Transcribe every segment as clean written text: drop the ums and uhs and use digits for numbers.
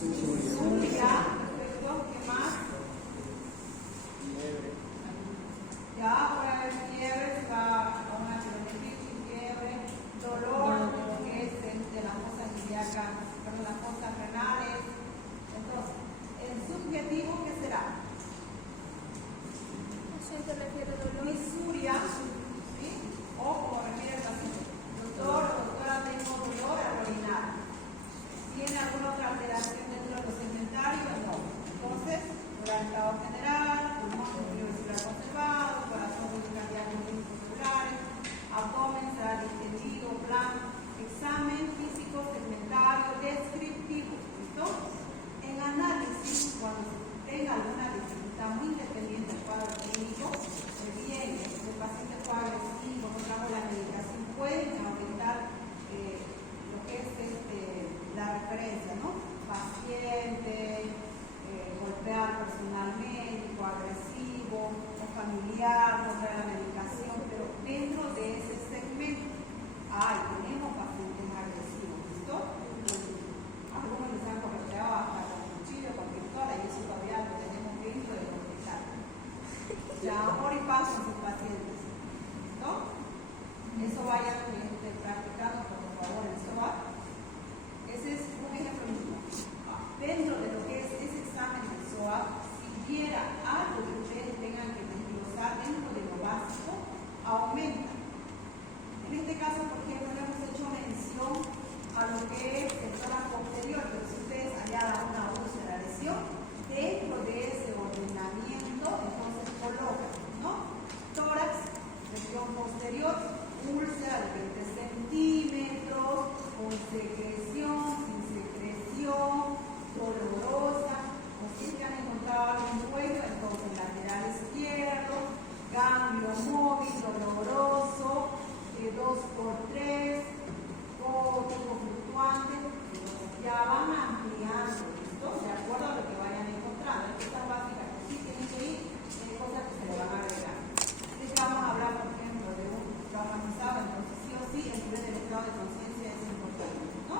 Insuria, perfecto. ¿Qué más? Ya, puede haber fiebre, se va a una tiroiditis, fiebre, dolor, que es de las fosas ilíacas, perdón, las fosas renales. Entonces, el subjetivo, ¿qué será? ¿Se refiere a dolor? Disuria, ¿sí? O como refiere el paciente, doctor, doctora, tengo dolor al orinar. ¿Tiene alguna otra alteración dentro de los segmentarios? No. Entonces, por el estado general, pulmón cardiovascular conservado, corazón cardíaco musculares, abdomen será distendido, plano, examen físico segmentario descriptivo. ¿Listo? En análisis, cuando tenga alguna dificultad muy independiente del cuadro clínico, viene, el paciente fue agresivo, no trajo la medicación, pueden aumentar lo que es la referencia, ¿no? Paciente, golpear personal médico, agresivo, o familiar, no trae la medicación, pero dentro de ese segmento, tenemos pacientes agresivos, ¿listo? Algunos les han coqueteado hasta con cuchillo, con pistola, y eso todavía lo tenemos dentro del hospital. Ya amor y paz con sus pacientes, ¿no? Eso vayan practicando, por favor, en SOA. Ese es un ejemplo mismo. Dentro de lo que es ese examen de SOA, si hubiera algo que ustedes tengan que desglosar dentro de lo básico, aumenta. En este caso, por ejemplo, le hemos hecho mención a lo que es el tórax posterior, pero si ustedes hallaran una úlcera lesión, dentro de ese ordenamiento, entonces colocan, ¿no? Tórax, región posterior, úlcera de 20 centímetros, con secreción, sin secreción, dolorosa, o si que han encontrado algún cuello, entonces lateral izquierdo, ganglio móvil, doloroso, 2x3, tipo fluctuante, ya van ampliando esto de acuerdo a lo que vayan encontrando. Estas básicas que sí tienen que ir, hay cosas que se le van a agregar. Entonces vamos a hablar, por ejemplo, de un traumatizado, entonces sí o sí el nivel del estado de conciencia es importante, ¿no?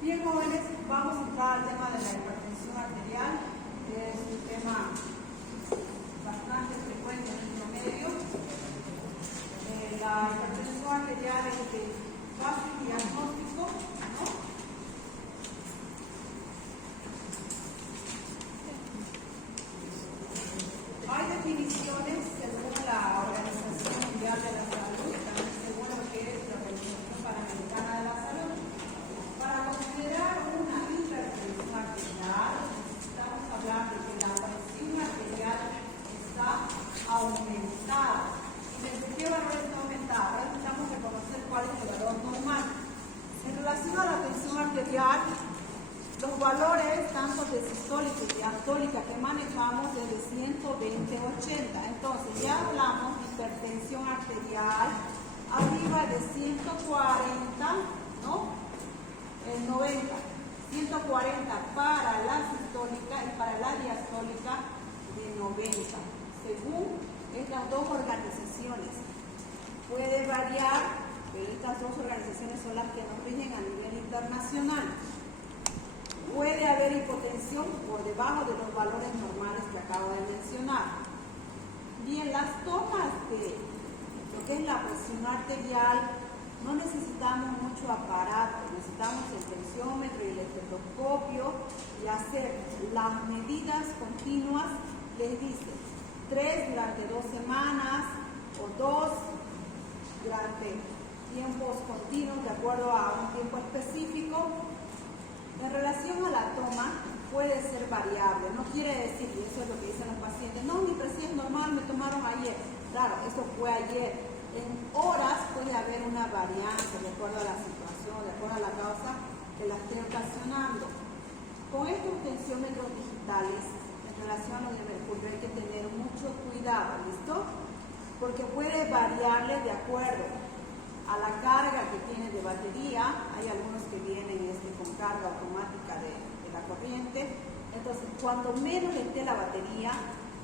Bien, jóvenes, vamos a entrar al tema de la hipertensión arterial, que es un tema bastante frecuente en nuestro medio. La hipertensión arterial es de fácil diagnóstico, ¿no? Hay definiciones según la Organización Mundial de la Salud, también según lo que es la Organización Panamericana de la Salud. Para considerar una hipertensión arterial, necesitamos hablar de que la presión arterial está aumentada. ¿Y desde qué valor está aumentada? Ahora necesitamos reconocer cuál es el valor normal. En relación a la tensión arterial, los valores tanto de sistólica y diastólica que manejamos es de 120-80. Entonces ya hablamos de hipertensión arterial arriba de 140, ¿no? El 90. 140 para la sistólica y para la diastólica de 90. Según estas dos organizaciones. Puede variar, pero estas dos organizaciones son las que nos rigen a nivel internacional. Puede haber hipotensión por debajo de los valores normales que acabo de mencionar. Bien, las tomas de lo que es la presión arterial, no necesitamos mucho aparato, necesitamos el tensiómetro y el estetoscopio y hacer las medidas continuas. Les dice 3 durante 2 semanas o 2 durante tiempos continuos de acuerdo a un tiempo específico. En relación a la toma, puede ser variable, no quiere decir, y eso es lo que dicen los pacientes, no, mi presión es normal, me tomaron ayer. Claro, eso fue ayer. En horas puede haber una varianza de acuerdo a la situación, de acuerdo a la causa que la esté ocasionando. Con estos tensiómetros digitales, en relación a lo de mercurio, hay que tener mucho cuidado, ¿listo? Porque puede variarle de acuerdo a la carga que tiene de batería. Hay algunos que vienen con carga automática de la corriente. Entonces, cuando menos esté la batería,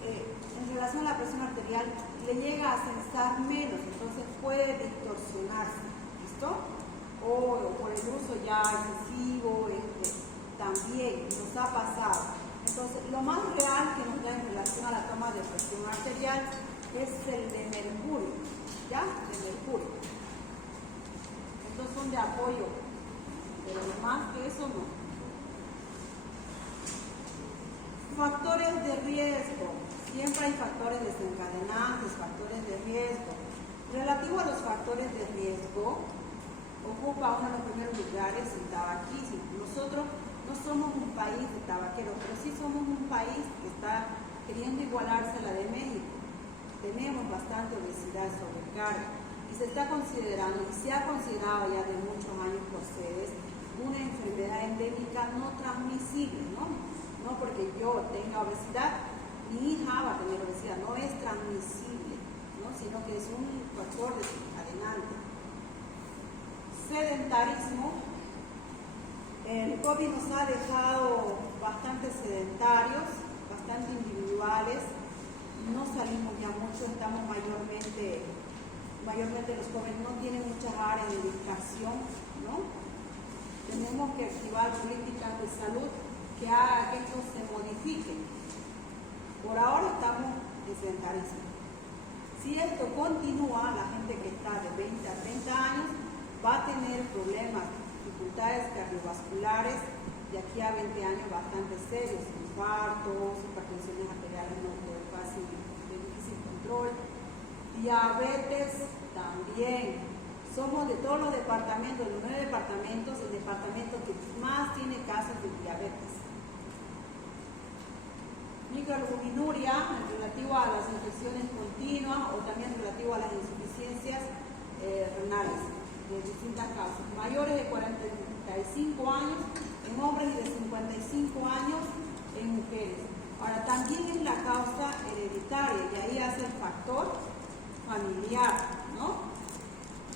en relación a la presión arterial, le llega a sensar menos, entonces puede distorsionarse, ¿listo? O por el uso ya excesivo, también ha pasado. Entonces, lo más real que nos da en relación a la toma de presión arterial es el de mercurio, ¿ya? De mercurio. Estos son de apoyo, pero más que eso no. Factores de riesgo. Siempre hay factores desencadenantes, factores de riesgo. Relativo a los factores de riesgo, ocupa uno de los primeros lugares el tabaquismo. Nosotros no somos un país de tabaqueros, pero sí somos un país que está queriendo igualarse a la de México. Tenemos bastante obesidad y sobrecarga y se está considerando, y se ha considerado ya de muchos años por ustedes, una enfermedad endémica no transmisible, ¿no? No porque yo tenga obesidad, mi hija va a tener obesidad, no es transmisible, ¿no? Sino que es un factor desencadenante. Sedentarismo. El COVID nos ha dejado bastante sedentarios, bastante individuales, no salimos ya mucho, estamos mayormente los jóvenes no tienen muchas áreas de distracción, ¿no? Tenemos que activar políticas de salud que haga que esto se modifique. Por ahora estamos en sedentarismo. Si esto continúa, la gente que está de 20 a 30 años va a tener problemas, dificultades cardiovasculares de aquí a 20 años bastante serios, infartos, hipertensiones arteriales no de fácil, de difícil control, diabetes también. Somos de todos los departamentos, de los 9 departamentos, el departamento que más tiene casos de diabetes. Microalbuminuria, relativo a las infecciones continuas o también relativo a las insuficiencias renales de distintas causas. Mayores de 45 años en hombres y de 55 años en mujeres. Ahora, también es la causa hereditaria y ahí hace el factor familiar, ¿no?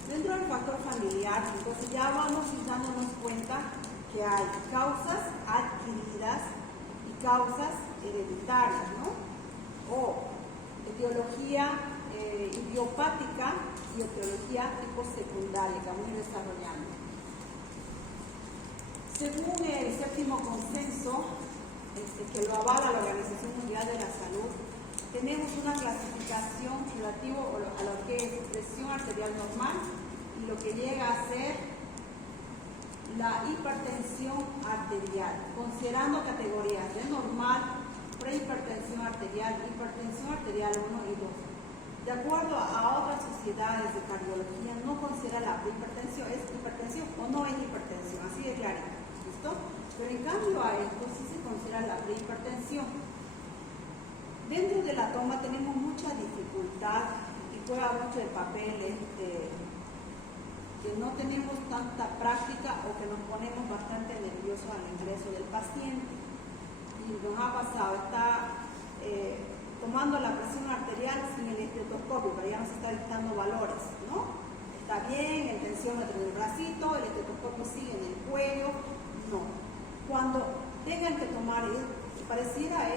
Dentro del factor familiar, entonces ya vamos dándonos cuenta que hay causas adquiridas y causas hereditarias, ¿no? O etiología idiopática y etiología tipo secundaria que vamos a ir desarrollando. Según el séptimo consenso, que lo avala la Organización Mundial de la Salud, tenemos una clasificación relativa a lo que es presión arterial normal y lo que llega a ser la hipertensión arterial, considerando categorías de normal, prehipertensión arterial 1 y 2. De acuerdo a otras sociedades de cardiología, no considera la prehipertensión, ¿es hipertensión o no es hipertensión? Así de clarito, ¿listo? Pero en cambio a esto sí se considera la prehipertensión. Dentro de la toma tenemos mucha dificultad y juega mucho el papel que no tenemos tanta práctica o que nos ponemos bastante nerviosos al ingreso del paciente. Y nos ha pasado, está tomando la presión arterial sin el estetoscopio, pero ya nos está dictando valores, ¿no? Está bien, el tensiómetro en el bracito, el estetoscopio sigue en el cuello, no. Cuando tengan que tomar, pareciera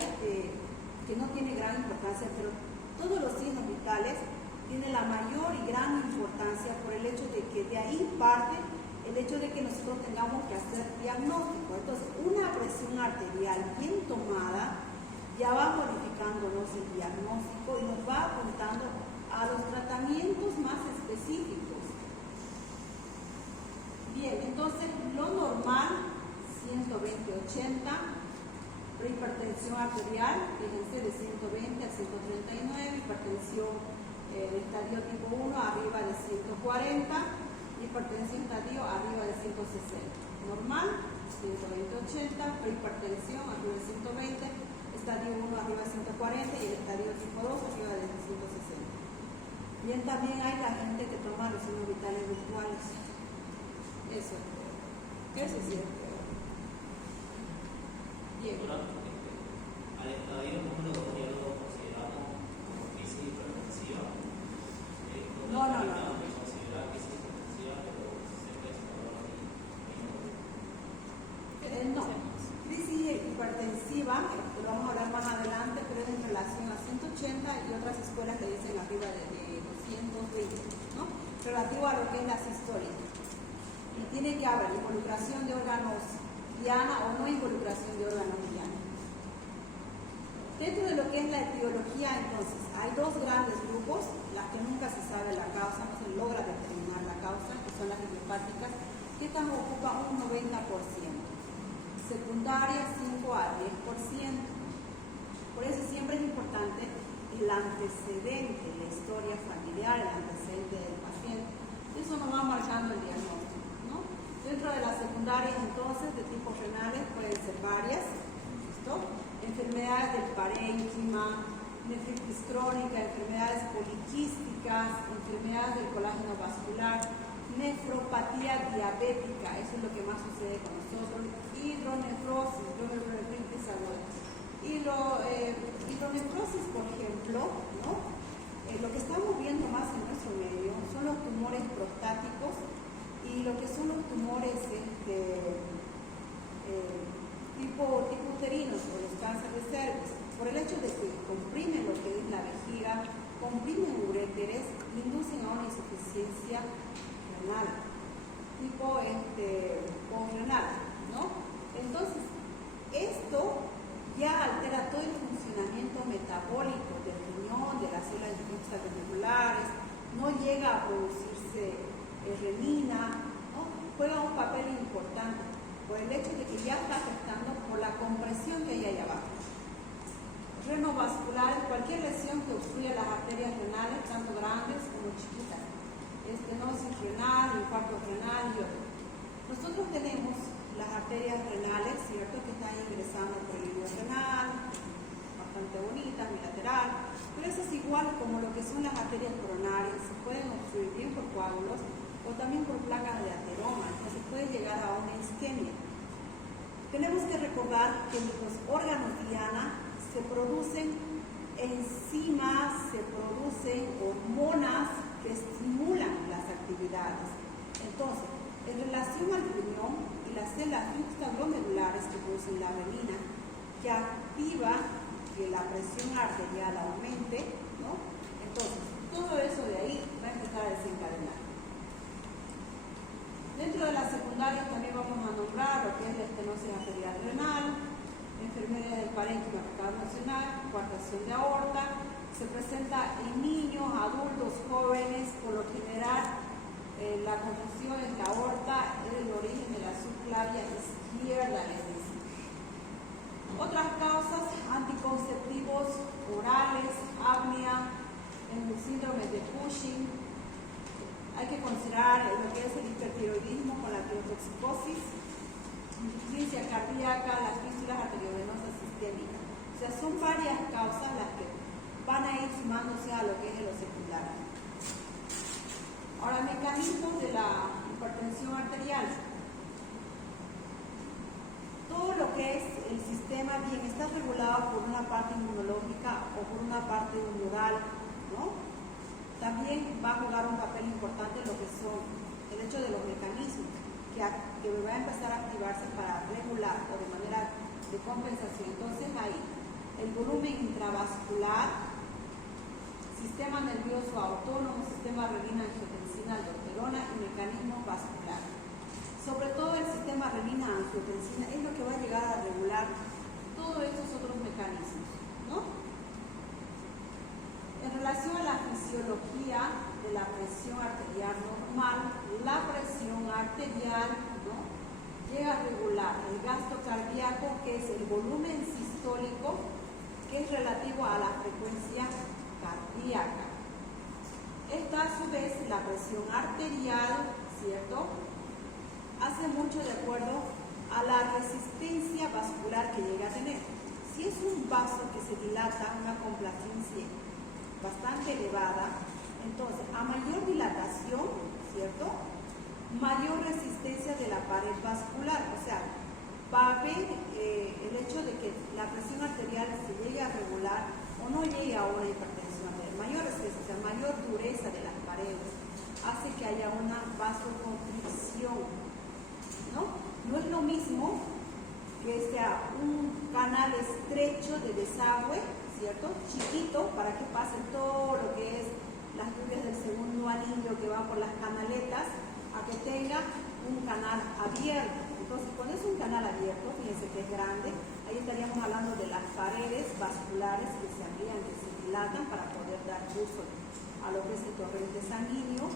que no tiene gran importancia, pero todos los signos vitales tienen la mayor y gran importancia por el hecho de que de ahí parte el hecho de que nosotros tengamos que hacer diagnóstico. Entonces, una presión arterial bien tomada ya va modificándonos el diagnóstico y nos va apuntando a los tratamientos más específicos. Bien, entonces lo normal, 120-80, prehipertensión arterial, fíjense, de 120 a 139, hipertensión de estadio tipo 1 arriba de 140, hipertensión estadio arriba de 160. Normal, 120-80, prehipertensión arriba de 120, estadio 1 arriba de 140 y el estadio tipo 2 arriba de 160. Bien, también hay la gente que toma los signos vitales virtuales. Eso es cierto. Bien. No. Crisis hipertensiva, lo vamos a hablar más adelante, pero es en relación a 180 y otras escuelas que dicen arriba de 220, ¿no? Relativo a lo que es la sistolia. Y tiene que haber involucración de órganos diana o no involucración de órganos diana. Dentro de lo que es la etiología, entonces, hay dos grandes grupos, las que nunca se sabe la causa, no se logra determinar la causa, que son las idiopáticas, que estas ocupan un 90%, secundarias 5 a 10%. Por eso siempre es importante el antecedente, la historia familiar, el antecedente del paciente. Eso nos va marcando el diagnóstico, ¿no? Dentro de las secundarias, entonces, de tipo renales, pueden ser varias, ¿listo? Enfermedades del parénquima, nefritis crónica, enfermedades poliquísticas, enfermedades del colágeno vascular, nefropatía diabética, eso es lo que más sucede con nosotros, hidronefrosis, glomerulonefritis aguda. Hidronefrosis, por ejemplo, ¿no? Lo que estamos viendo más en nuestro medio son los tumores prostáticos y lo que son los tumores tipo uterinos o los cánceres de cervix, por el hecho de que comprimen lo que es la vejiga, comprimen uréteres, inducen a una insuficiencia renal, tipo renal, ¿no? Entonces, esto ya altera todo el funcionamiento metabólico del riñón, de las células extraventriculares, no llega a producirse renina, ¿no? Juega un papel importante por el hecho de que ya está afectando por la compresión que hay ahí abajo. Renovasculares, cualquier lesión que obstruya las arterias renales, tanto grandes como chiquitas, estenosis renal, infarto renal y otros. Nosotros tenemos las arterias renales, ¿cierto?, que están ingresando por el hilo renal, bastante bonitas, bilateral, pero eso es igual como lo que son las arterias coronarias, se pueden obstruir bien por coágulos o también por placas de ateroma, entonces puede llegar a una isquemia. Tenemos que recordar que en los órganos diana se producen enzimas, se producen hormonas que estimulan las actividades. Entonces, en relación al riñón y las células juxtaglomerulares que producen la renina, que activa que la presión arterial aumente, ¿no? Entonces, todo eso de ahí va a empezar a desencadenar. Dentro de las secundarias también vamos a nombrar lo que es la estenosis arterial renal, enfermedades del parénquima que acabo de mencionar, coartación de aorta, se presenta en niños, adultos, jóvenes, por lo general la confusión en la aorta es el origen de la subclavia izquierda, les dice. Otras causas, anticonceptivos orales, apnea, en el síndrome de Cushing. Hay que considerar lo que es el hipertiroidismo con la tirotoxicosis, insuficiencia cardíaca, las fístulas arteriovenosas sistémicas. O sea, son varias causas las que van a ir sumándose a lo que es lo secundario. Ahora, mecanismos de la hipertensión arterial. Todo lo que es el sistema bien está regulado por una parte inmunológica o por una parte humoral, ¿no? También va a jugar un papel importante en lo que son el hecho de los mecanismos que va a empezar a activarse para regular o de manera de compensación. Entonces ahí el volumen intravascular, sistema nervioso autónomo, sistema renina-angiotensina-aldosterona y mecanismos vasculares. Sobre todo el sistema renina-angiotensina es lo que va a llegar a regular todos estos otros mecanismos, ¿no? En relación a la fisiología de la presión arterial normal, la presión arterial, ¿no?, llega a regular el gasto cardíaco, que es el volumen sistólico, que es relativo a la frecuencia cardíaca. Esta, a su vez, la presión arterial, ¿cierto?, hace mucho de acuerdo a la resistencia vascular que llega a tener. Si es un vaso que se dilata, una complacencia bastante elevada, entonces a mayor dilatación, ¿cierto?, mayor resistencia de la pared vascular, o sea, va a haber el hecho de que la presión arterial se llegue a regular o no llegue a una hipertensión arterial, mayor resistencia, o sea, mayor dureza de las paredes, hace que haya una vasoconstricción, ¿no? No es lo mismo que sea un canal estrecho de desagüe, ¿cierto?, chiquito, para que pase todo lo que es las lluvias del segundo anillo que va por las canaletas, a que tenga un canal abierto. Entonces, cuando es un canal abierto, fíjense que es grande, ahí estaríamos hablando de las paredes vasculares que se amplían, que se dilatan para poder dar curso a lo que es el torrente sanguíneo.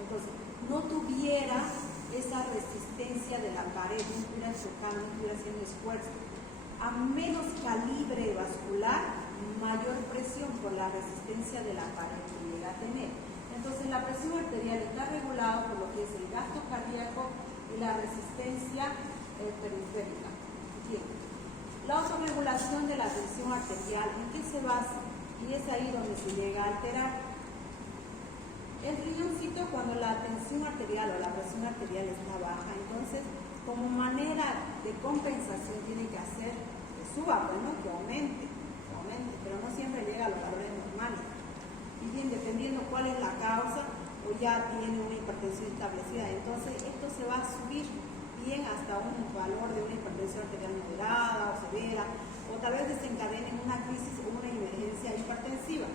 Entonces, no tuviera esa resistencia de la pared, no estuviera chocando, no estuviera haciendo esfuerzo. A menos calibre vascular, mayor presión por la resistencia de la pared que llega a tener. Entonces, la presión arterial está regulada por lo que es el gasto cardíaco y la resistencia periférica. Bien. La autorregulación de la tensión arterial, ¿en qué se basa? Y es ahí donde se llega a alterar. El riñoncito, cuando la tensión arterial o la presión arterial está baja, entonces, como manera de compensación, tiene que hacer que suba, bueno, que aumente, pero no siempre llega a los valores normales. Y bien, dependiendo cuál es la causa, o ya tiene una hipertensión establecida, entonces esto se va a subir bien hasta un valor de una hipertensión arterial moderada o severa, o tal vez desencadene una crisis o una emergencia hipertensiva.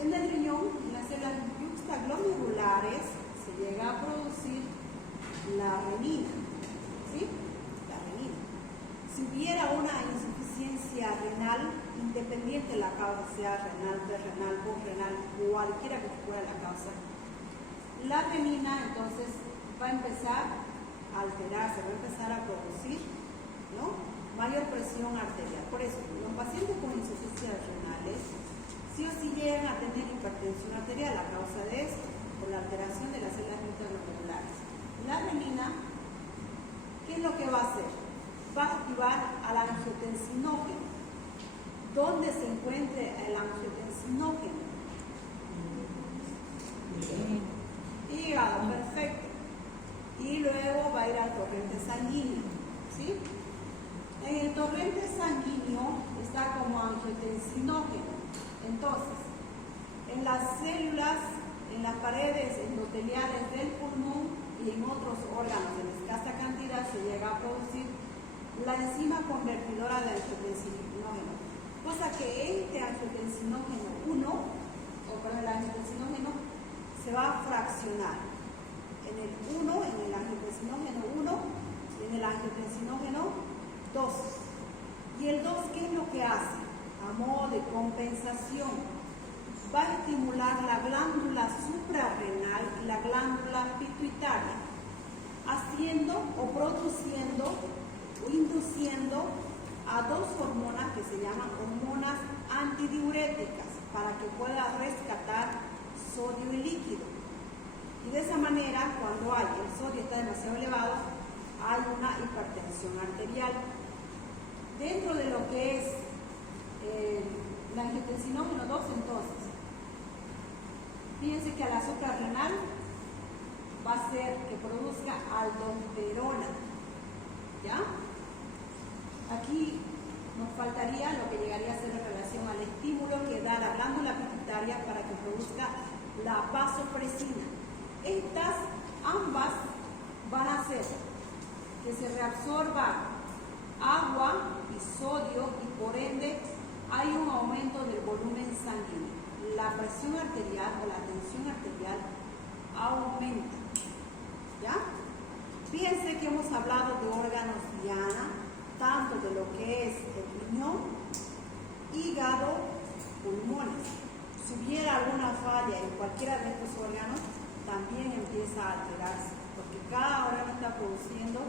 En el riñón, en las células juxtaglomerulares, se llega a producir la renina, ¿sí? La renina. Si hubiera una insuficiencia renal, independiente de la causa, sea renal, terrenal, postrenal, cualquiera que fuera la causa, la renina entonces va a empezar a alterarse, va a empezar a producir, ¿no?, mayor presión arterial. Por eso, los pacientes con insuficiencias renales sí o sí llegan a tener hipertensión arterial a causa de esto, por la alteración de las células juxtaglomerulares. La renina, ¿qué es lo que va a hacer? Va a activar al angiotensinógeno. ¿Dónde se encuentra el angiotensinógeno? Hígado, perfecto. Y luego va a ir al torrente sanguíneo, ¿sí? En el torrente sanguíneo está como angiotensinógeno. Entonces, en las células, en las paredes endoteliales del pulmón y en otros órganos en escasa cantidad se llega a producir la enzima convertidora de angiotensinógeno. Cosa que este angiotensinógeno 1, o con el angiotensinógeno, se va a fraccionar en el 1, en el angiotensinógeno 1 y en el angiotensinógeno 2. ¿Y el 2 qué es lo que hace? A modo de compensación, va a estimular la glándula suprarrenal y la glándula pituitaria, haciendo o produciendo o induciendo a dos hormonas que se llaman hormonas antidiuréticas para que pueda rescatar sodio y líquido. Y de esa manera, cuando el sodio está demasiado elevado, hay una hipertensión arterial. Dentro de lo que es el angiotensinógeno 2, entonces, fíjense que al azúcar renal va a ser que produzca aldosterona, ¿ya? Aquí nos faltaría lo que llegaría a ser en relación al estímulo que da la glándula pituitaria para que produzca la vasopresina. Estas ambas van a hacer que se reabsorba agua y sodio y por ende hay un aumento del volumen sanguíneo. La presión arterial o la tensión arterial aumenta, ¿ya? Fíjense que hemos hablado de órganos diana, tanto de lo que es el riñón, hígado, pulmones. Si hubiera alguna falla en cualquiera de estos órganos, también empieza a alterarse, porque cada órgano está produciendo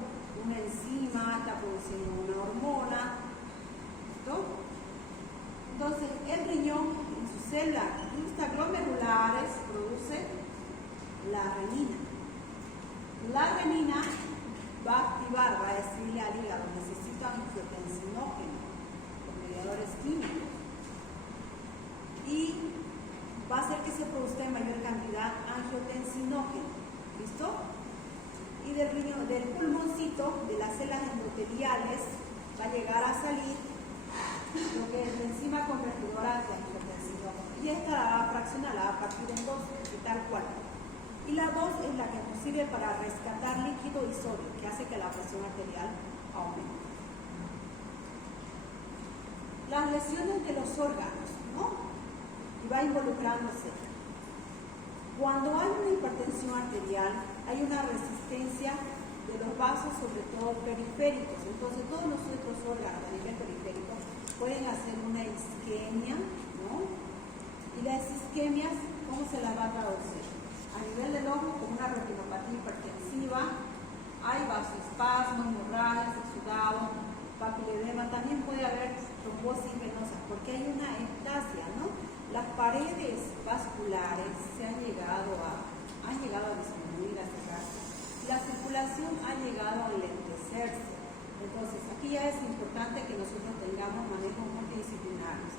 una enzima, está produciendo una hormona, ¿no? Entonces, el riñón, en sus células juxtaglomerulares, produce la renina. La renina va a activar, va a decirle al hígado, necesito angiotensinógeno, los mediadores químicos, y va a hacer que se produzca en mayor cantidad angiotensinógeno, ¿listo? Y del riñón, del pulmoncito, de las células endoteliales, va a llegar a salir lo que es la enzima convertidora de angiotensinógeno. Y esta la va a fraccionar, la va a partir en dos, y tal cual. Y la 2 es la que nos sirve para rescatar líquido y sodio, que hace que la presión arterial aumente. Las lesiones de los órganos, ¿no? Y va involucrándose. Cuando hay una hipertensión arterial, hay una resistencia de de los vasos, sobre todo periféricos. Entonces, todos nuestros órganos a nivel periférico pueden hacer una isquemia, ¿no? Y las isquemias, ¿cómo se las va a traducir? A nivel del ojo, como una retinopatía hipertensiva, hay vasoespasmo, hemorragias, exudado, papiledema, también puede haber trombosis venosa, porque hay una ectasia, ¿no? Las paredes vasculares se han llegado a disminuir, a cerrarse. La circulación ha llegado a enlentecerse. Entonces, aquí ya es importante que nosotros tengamos manejos multidisciplinarios.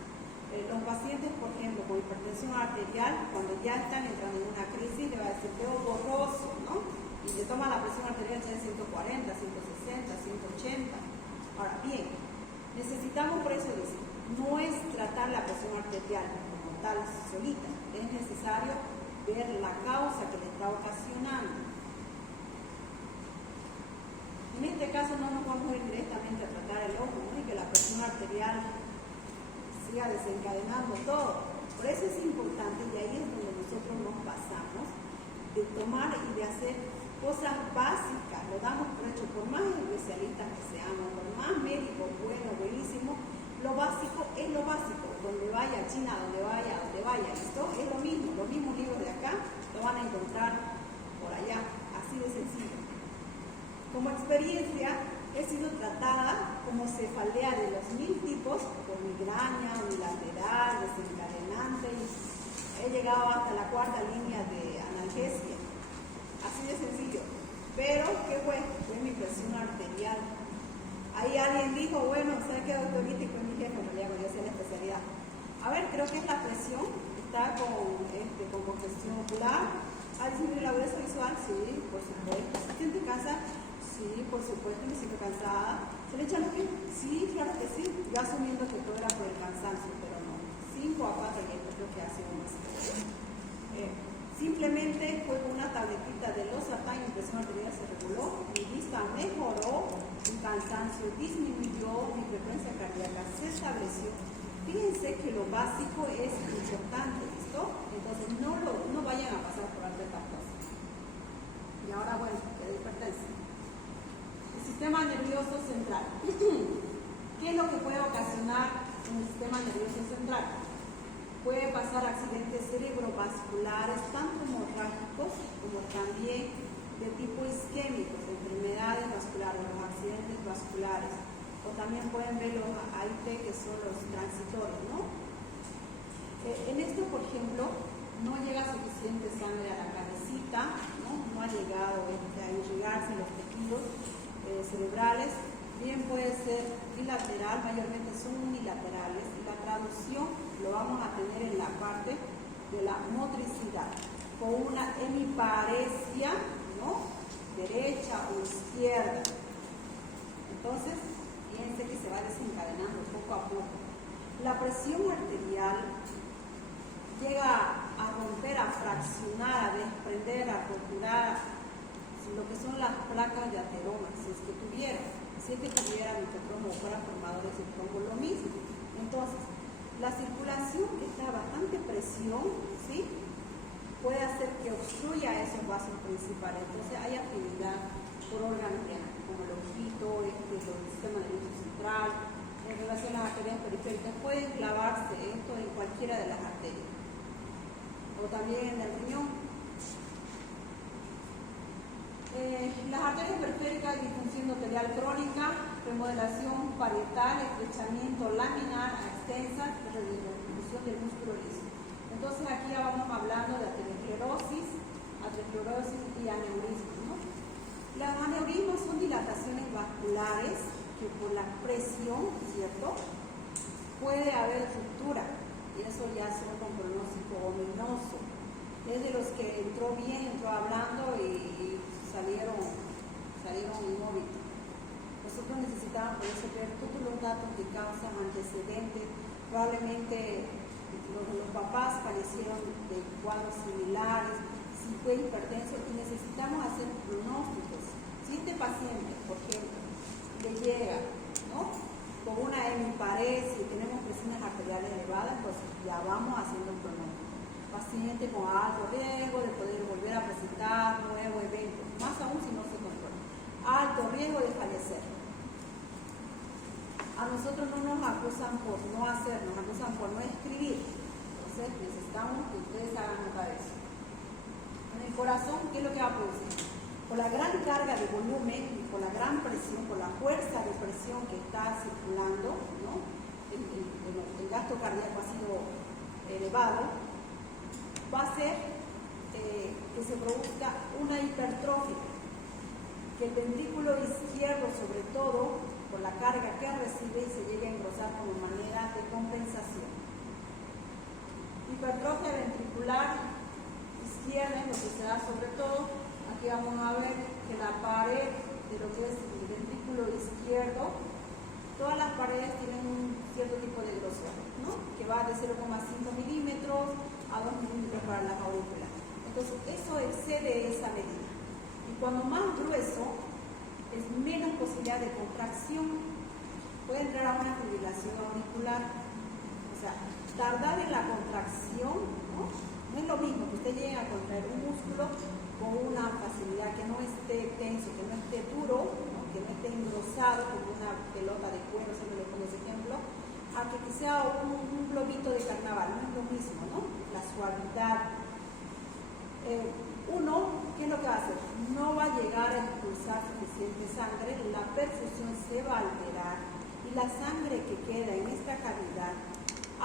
Los pacientes, por ejemplo, con hipertensión arterial, cuando ya están entrando en una crisis, le va a decir, veo borroso, ¿no? Y le toma la presión arterial ya de 140, 160, 180. Ahora, bien, necesitamos, por eso dice, no es tratar la presión arterial como tal solita, es necesario ver la causa que le está ocasionando. En este caso no nos vamos a ir directamente a tratar el ojo, ¿no? Y que la presión arterial siga desencadenando todo. Por eso es importante, y ahí es donde nosotros nos basamos, de tomar y de hacer cosas básicas. Lo damos por hecho, por más especialistas que seamos, por más médicos buenísimo, lo básico es lo básico. Donde vaya a China, donde vaya, ¿listo? Es lo mismo. Los mismos libros de acá lo van a encontrar por allá, así de sencillo. Como experiencia, he sido tratada como cefalea de los 1000 tipos, por migraña, unilateral, desencadenante, y he llegado hasta la 4ª línea de analgesia. Así de sencillo. Pero, ¿qué fue? Fue mi presión arterial. Ahí alguien dijo, bueno, ¿sabes qué, doctorita? Y fue mi jefe, en realidad, cuando yo hacía la especialidad. A ver, creo que es la presión, está con congestión ocular. ¿Ha disminuido la agudeza visual? Sí, por supuesto. ¿Se siente cansada? Sí, por supuesto, me siento cansada. ¿Se le echa la piel? Sí, claro que sí. Yo asumiendo que todo era por el cansancio, pero no. 5 a 4 años creo que hace un mes. Simplemente fue con una tabletita de losartán, mi presión arterial se reguló, mi vista mejoró, mi cansancio disminuyó, mi frecuencia cardíaca se estableció. Fíjense que lo básico es importante, ¿listo? Entonces no vayan a pasar por alto estas cosas. Y ahora, bueno, que de hipertensión. El sistema nervioso central. ¿Qué es lo que puede ocasionar en el sistema nervioso central? Puede pasar accidentes cerebrovasculares, tanto hemorrágicos como también de tipo isquémicos, enfermedades vasculares, los accidentes vasculares. O también pueden ver los AIT, que son los transitorios, ¿no? En esto, por ejemplo, no llega suficiente sangre a la cabecita, ¿no? No ha llegado a irrigarse los tejidos cerebrales. Bien puede ser bilateral, mayormente son unilaterales, y la traducción lo vamos a tener en la parte de la motricidad, con una hemiparesia, ¿no? Derecha o izquierda. Entonces, fíjense que se va desencadenando poco a poco. La presión arterial llega a romper, a fraccionar, a desprender, a roturar lo que son las placas de ateroma, si es que tuviera. Si es que tuviera mitocromo o fuera formadores de trombo, lo mismo. Entonces, la circulación que está a bastante presión, ¿sí? Puede hacer que obstruya esos vasos principales. Entonces, hay afinidad por órganos como el ojito, el sistema nervioso central, en relación a las arterias periféricas. Pueden clavarse esto en cualquiera de las arterias. O también en el riñón. Las arterias periféricas, disfunción endotelial crónica, remodelación parietal, estrechamiento laminar extensa, redistribución del músculo liso. Entonces aquí ya vamos hablando de aterosclerosis y aneurismas, ¿no? Los aneurismas son dilataciones vasculares que por la presión, ¿cierto?, puede haber ruptura, y eso ya son con pronóstico ominoso. Es de los que entró bien, entró hablando y salieron inmóviles. Nosotros necesitamos por eso ver todos los datos de causas antecedentes. Probablemente los papás padecieron de cuadros similares, si fue hipertenso, y necesitamos hacer pronósticos. Si este paciente, por ejemplo, le llega, ¿no?, con una hemiparesia y tenemos presiones arteriales elevadas, pues ya vamos haciendo un pronóstico. Paciente con alto riesgo de poder volver a presentar nuevo evento, más aún si no se controla. alto riesgo de fallecer. A nosotros no nos acusan por no hacer, nos acusan por no escribir. Entonces necesitamos que ustedes hagan nota de eso. En el corazón, ¿qué es lo que va a producir? Por la gran carga de volumen, por la gran presión, por la fuerza de presión que está circulando, ¿no? El gasto cardíaco ha sido elevado, va a hacer que se produzca una hipertrofia, que el ventrículo izquierdo, sobre todo, por la carga que recibe, se llegue a engrosar como manera de compensación. Hipertrofia ventricular izquierda es lo que se da sobre todo. Aquí vamos a ver que la pared de lo que es el ventrículo izquierdo, todas las paredes tienen un cierto tipo de grosor, ¿no? Que va de 0,5 milímetros a 2 milímetros para las aurículas. Entonces, eso excede esa medida. Y cuando más grueso, es menos posibilidad de contracción. Puede entrar a una fibrilación auricular. O sea, tardar en la contracción, ¿no? No es lo mismo que usted llegue a contraer un músculo con una facilidad que no esté tenso, que no esté duro, ¿no? Que no esté engrosado como una pelota de cuero, siempre le pongo ese ejemplo, a que sea un globito de carnaval. No es lo mismo, ¿no? La suavidad. Uno, ¿qué es lo que va a hacer? No va a llegar a expulsar suficiente sangre, la perfusión se va a alterar y la sangre que queda en esta cavidad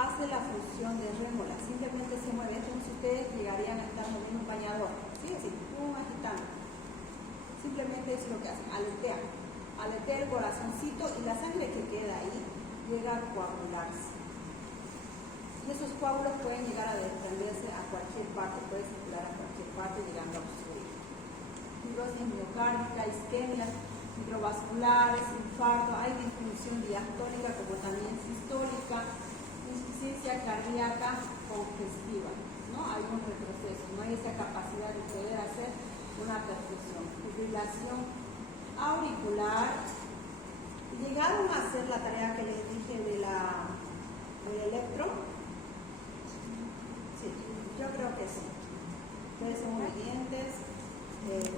hace la función de rémora, simplemente se mueve. Es como si ustedes llegarían a estar moviendo un bañador, ¿sí? Así, agitando. Simplemente es lo que hacen, aletea el corazoncito y la sangre que queda ahí llega a coagularse. Y esos coágulos pueden llegar a desprenderse a cualquier parte, puede circular a cualquier parte llegando a obstruir. Fibrosis miocárdica, isquemias microvasculares, infarto, hay disfunción diastólica como también sistólica, insuficiencia cardíaca congestiva, ¿no? Hay un retroceso, no hay esa capacidad de poder hacer una perfusión. Fibrilación auricular. ¿Llegaron a hacer la tarea que les dije del electro? Sí, yo creo que sí. Ustedes son obedientes,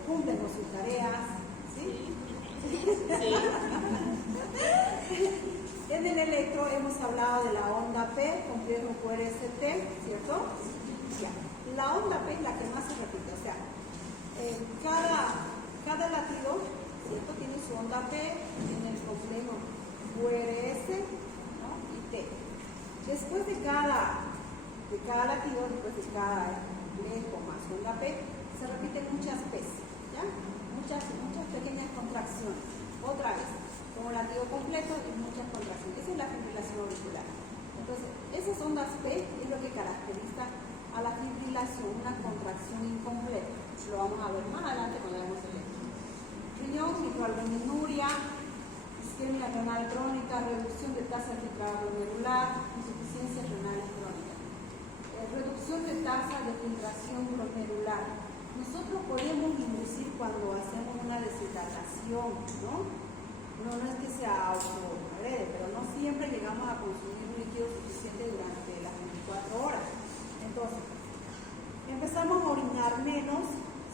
cumplen con sus tareas, ¿sí? En el electro hemos hablado de la onda P, complejo QRST, ¿cierto? Ya. La onda P es la que más se repite, o sea, cada latido, ¿cierto? Tiene su onda P en el complejo QRS, ¿no? Y T. Después de cada latido, después de cada complejo más onda P, se repiten muchas P's, ¿ya? Muchas pequeñas contracciones. Otra vez, como latido completo y muchas contracciones. Esa es la fibrilación auricular. Entonces, esas ondas P es lo que caracteriza a la fibrilación, una contracción incompleta. Lo vamos a ver más adelante cuando veamos el electro. Riñón, microalbuminuria, isquemia renal crónica, reducción de tasa glomerular, insuficiencia renal crónica. Reducción de tasa de filtración glomerular. Nosotros podemos inducir cuando hacemos una deshidratación, ¿no? No es que sea autoagrede, pero no siempre llegamos a consumir un líquido suficiente durante las 24 horas. Entonces, empezamos a orinar menos,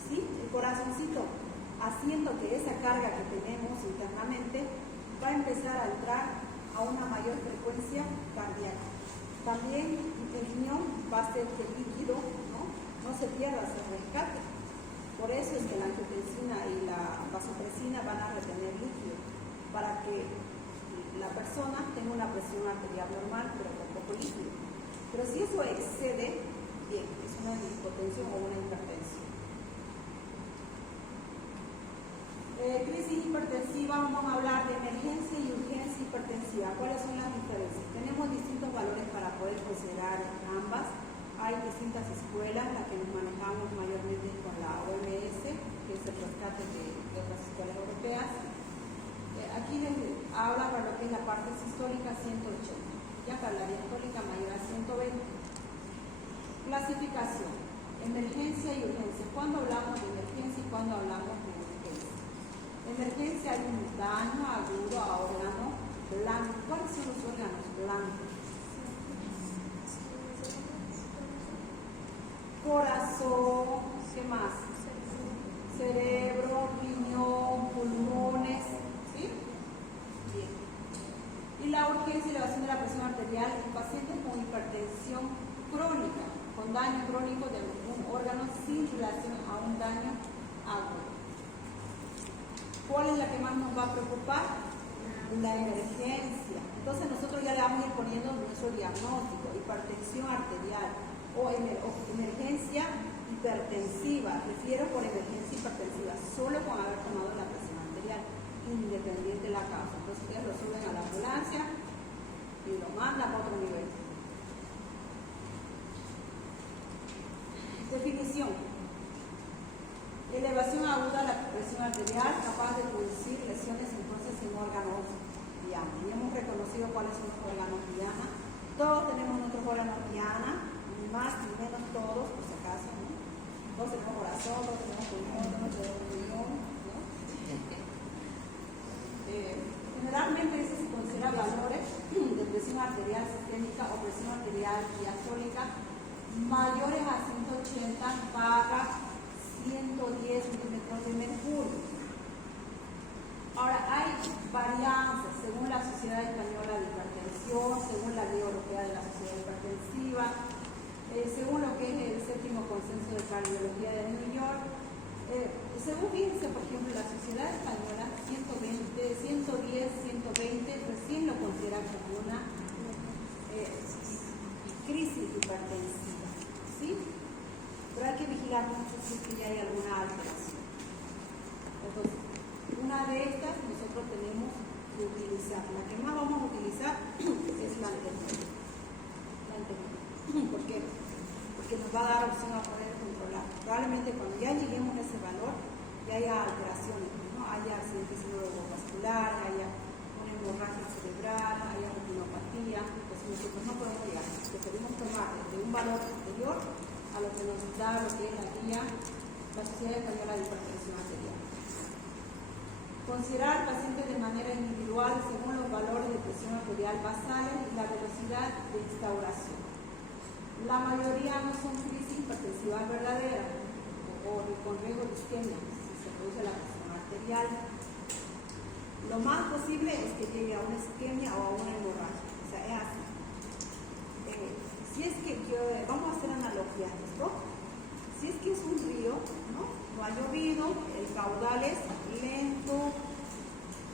¿sí? El corazoncito, haciendo que esa carga que tenemos internamente va a empezar a entrar a una mayor frecuencia cardíaca. También el riñón va a hacer que el líquido no se pierda, se rescate. Por eso es que la angiotensina y la vasopresina van a retener líquido, para que la persona tenga una presión arterial normal, pero con poco líquido. Pero si eso excede, bien, es una hipotensión o una hipertensión. Crisis hipertensiva, vamos a hablar de emergencia y urgencia hipertensiva. ¿Cuáles son las diferencias? Tenemos distintos valores para poder considerar ambas. Hay distintas escuelas, las que nos manejamos mayormente con la OMS, que es el rescate de otras escuelas europeas. Aquí les habla para lo que es la parte sistólica 180, ya para la diastólica mayor a 120. Clasificación, emergencia y urgencia. ¿Cuándo hablamos de emergencia y cuándo hablamos de urgencia? Emergencia, hay un daño agudo a órgano blanco. ¿Cuáles son los órganos blancos? Corazón, ¿qué más? Cerebro, riñón, pulmón. daño crónico de un órgano sin relación a un daño agudo. ¿Cuál es la que más nos va a preocupar? La emergencia. Entonces nosotros ya le vamos a ir poniendo nuestro diagnóstico: hipertensión arterial o emergencia hipertensiva. Refiero por emergencia hipertensiva solo con haber tomado la presión arterial, independiente de la causa. Entonces ustedes lo suben a la ambulancia y lo mandan a otro nivel. Definición: elevación aguda de la presión arterial capaz de producir lesiones entonces en órganos diana. Y hemos reconocido cuáles son los órganos diana. Todos tenemos nuestros órganos diana, ni más ni menos todos, por si acaso, ¿no? Todos tenemos corazón, todos tenemos pulmón, todos tenemos riñón, ¿no? Generalmente eso se considera valores de presión arterial sistémica o presión arterial diastólica mayores a 180/110 milímetros de mercurio. Ahora, hay varianzas según la Sociedad Española de Hipertensión, según la Guía Europea de la Sociedad Hipertensiva, según lo que es el séptimo consenso de cardiología de New York. Según fíjense, por ejemplo, la Sociedad Española 110, 120, recién lo considera como una crisis hipertensiva, ¿sí? Pero hay que vigilar mucho si es que ya hay alguna alteración. Entonces, una de estas nosotros tenemos que utilizar. La que más vamos a utilizar es la anterior. ¿Por qué? Porque nos va a dar opción a poder controlar. Probablemente cuando ya lleguemos a ese valor, ya haya alteraciones, ¿no? Haya accidente cerebrovascular, haya una hemorragia cerebral, haya retinopatía. Pues nosotros no podemos llegar. Preferimos tomar de un valor superior a lo que nos da lo que es la guía, la Sociedad Española de Hipertensión Arterial. Considerar al paciente de manera individual según los valores de presión arterial basales y la velocidad de instauración. La mayoría no son crisis hipertensivas verdaderas o con riesgo de isquemia si se produce la presión arterial. Lo más posible es que llegue a una isquemia o a una hemorragia. O sea, es así. Si es que vamos a hacer analogías, ¿no? Si es que es un río, ¿no? No ha llovido, el caudal es lento,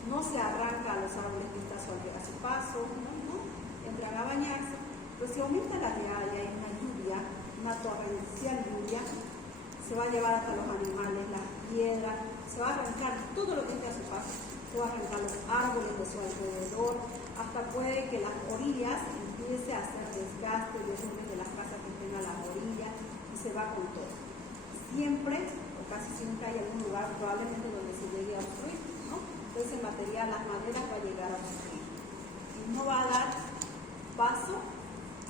no se arranca a los árboles que está a su paso, ¿no? Entran a bañarse. Pues si aumenta la riada y hay una lluvia, una torrencial lluvia, se va a llevar hasta los animales, las piedras, se va a arrancar todo lo que esté a su paso, se va a arrancar los árboles de su alrededor, hasta puede que las orillas empiece a hacer desgaste de las casas que estén a las orillas y se va con todo. Siempre, o casi siempre, hay algún lugar probablemente donde se llegue a obstruir, ¿no? Entonces el material, las maderas va a llegar a obstruir y no va a dar paso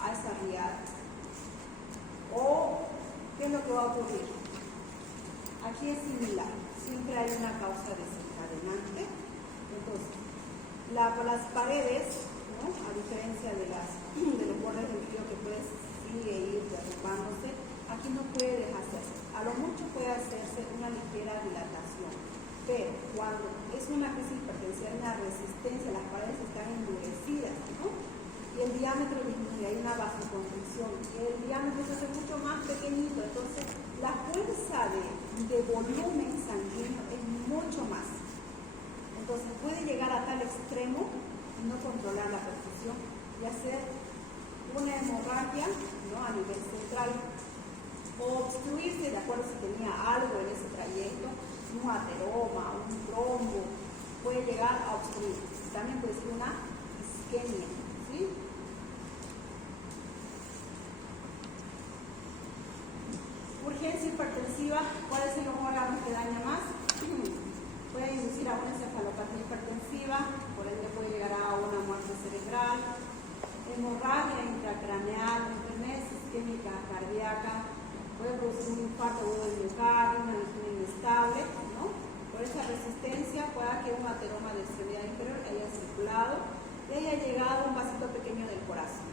a esa riada. O, ¿qué es lo que va a ocurrir? Aquí es similar, siempre hay una causa desencadenante. Entonces, las paredes, ¿no? A diferencia de los bordes del río que puede sigue ir derrumbándose, aquí no puede hacerse. A lo mucho puede hacerse una ligera dilatación, pero cuando es una crisis hipertensiva, hay una resistencia, las paredes están endurecidas, ¿no? Y el diámetro disminuye, hay una vasoconstricción, y el diámetro se hace mucho más pequeñito, entonces la fuerza de volumen sanguíneo es mucho más. Entonces puede llegar a tal extremo y no controlar la perfusión y hacer una hemorragia, ¿no? A nivel central, o obstruirse, de acuerdo si tenía algo en ese trayecto, un ateroma, un trombo, puede llegar a obstruir. También puede ser una isquemia, ¿sí? Urgencia hipertensiva, ¿cuáles son los órganos que dañan más? Puede inducir a una encefalopatía hipertensiva, por ende puede llegar a una muerte cerebral, hemorragia intracraneal, enfermedad isquémica cardíaca, puede producir un infarto agudo del miocardio, una angina inestable, ¿no? Por esa resistencia pueda que un ateroma de extremidad inferior haya circulado y haya llegado a un vasito pequeño del corazón.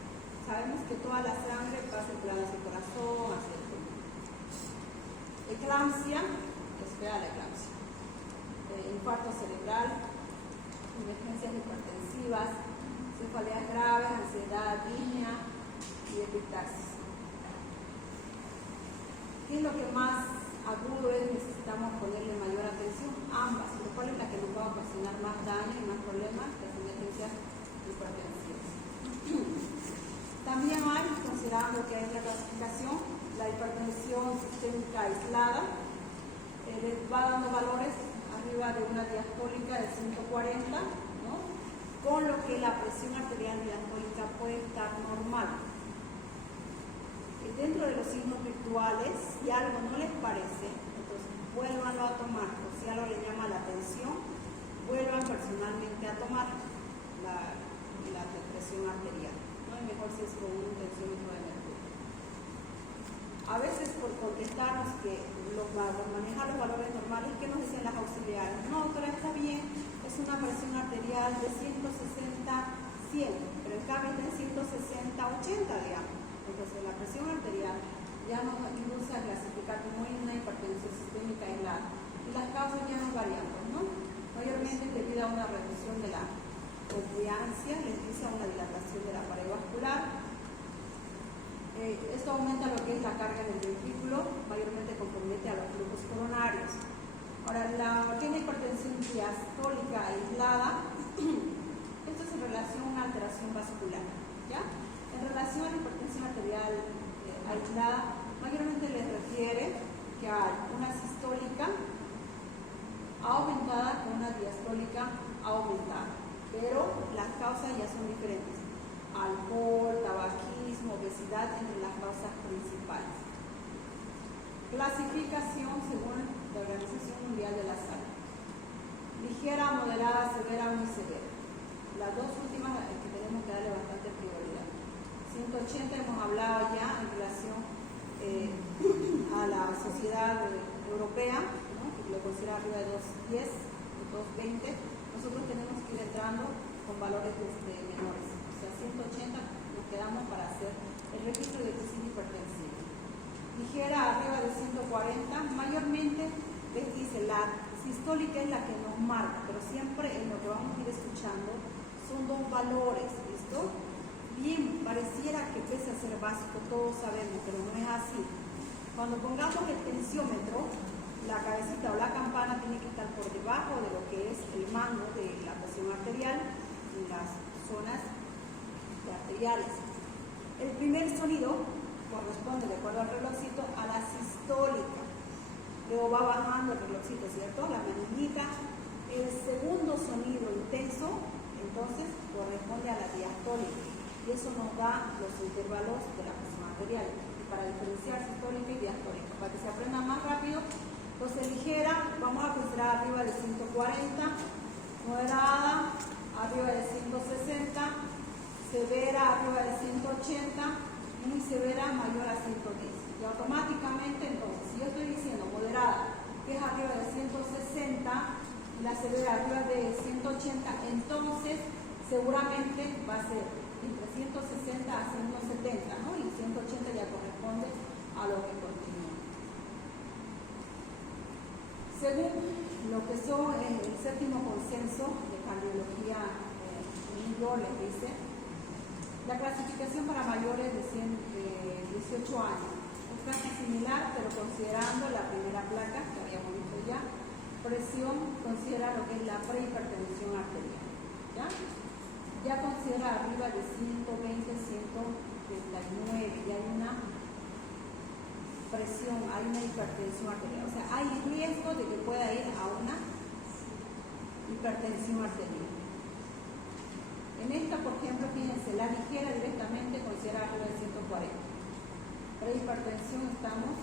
Sabemos que toda la sangre va circulando hacia el corazón, hacia el pulmón. Eclampsia, espera la eclampsia. Infarto cerebral, emergencias hipertensivas, cefaleas graves, ansiedad, apnea y epistaxis. llama? Las emergencias hipertensivas. También hay, considerando que hay la clasificación, la hipertensión sistémica aislada, va dando valores arriba de una diastólica de 140, ¿no? Con lo que la presión arterial diastólica puede estar normal. Dentro de los signos virtuales, si algo no les parece, entonces vuélvanlo a tomar, o si algo le llama la atención, vuelvan personalmente a tomar la presión arterial. No es mejor si es con un tensiómetro de mercurio. A veces por contestarnos que manejar los valores normales, ¿qué nos dicen las auxiliares? No, doctora, está bien, es una presión arterial de 160-100, pero en cambio está en 160-80, digamos. Entonces la presión arterial ya nos induce a clasificar como una hipertensión sistémica aislada. Y las causas ya nos varían, ¿no? Mayormente debido a una reducción de la confianza, les dice a una dilatación de la pared vascular. Esto aumenta lo que es la carga del ventrículo, mayormente compromete a los flujos coronarios. Ahora, la tiene hipertensión diastólica aislada, esto es en relación a una alteración vascular, ¿ya? En relación a la hipertensión arterial aislada, mayormente les refiere que hay una sistólica aumentada con una diastólica aumentada, pero las causas ya son diferentes. Alcohol, tabaquismo, obesidad entre las causas principales. Clasificación según la Organización Mundial de la Salud. Ligera, moderada, severa, muy severa. Las dos últimas que tenemos que darle bastante prioridad. 180 hemos hablado ya en relación a la sociedad europea, ¿no? Que lo considera arriba de 210, 220. Nosotros tenemos que ir entrando con valores menores. O sea, 180 nos quedamos para hacer el registro de crisis hipertensiva. Ligera, arriba de 140, mayormente les dice la sistólica es la que nos marca, pero siempre en lo que vamos a ir escuchando son dos valores, ¿listo? Bien, pareciera que pese a ser básico, todos sabemos, pero no es así. Cuando pongamos el tensiómetro, la cabecita o la campana tiene que estar por debajo de lo que es el mango de la presión arterial en las zonas arteriales. El primer sonido corresponde, de acuerdo al relojcito, a la sistólica. Luego va bajando el relojcito, ¿cierto? La manillita. El segundo sonido intenso, entonces, corresponde a la diastólica. Y eso nos da los intervalos de la presión arterial. Y para diferenciar sistólica y diastólica, para que se aprenda más rápido, entonces ligera, vamos a considerar arriba de 140, moderada, arriba de 160, severa, arriba de 180, muy severa, mayor a 110. Y automáticamente, entonces, si yo estoy diciendo moderada, que es arriba de 160, y la severa arriba de 180, entonces seguramente va a ser entre 160 a 170, ¿no? Y 180 ya corresponde a lo que continúa. Según lo que son el séptimo consenso de cardiología New York, les dice, la clasificación para mayores de 18 años es casi similar, pero considerando la primera placa que habíamos visto ya, presión considera lo que es la prehipertensión arterial, ¿ya? Ya considera arriba de 120, 139, y hay una presión, hay una hipertensión arterial. O sea, hay riesgo de que pueda ir a una hipertensión arterial. En esta, por ejemplo, fíjense, la ligera directamente considera arriba de 140. Prehipertensión estamos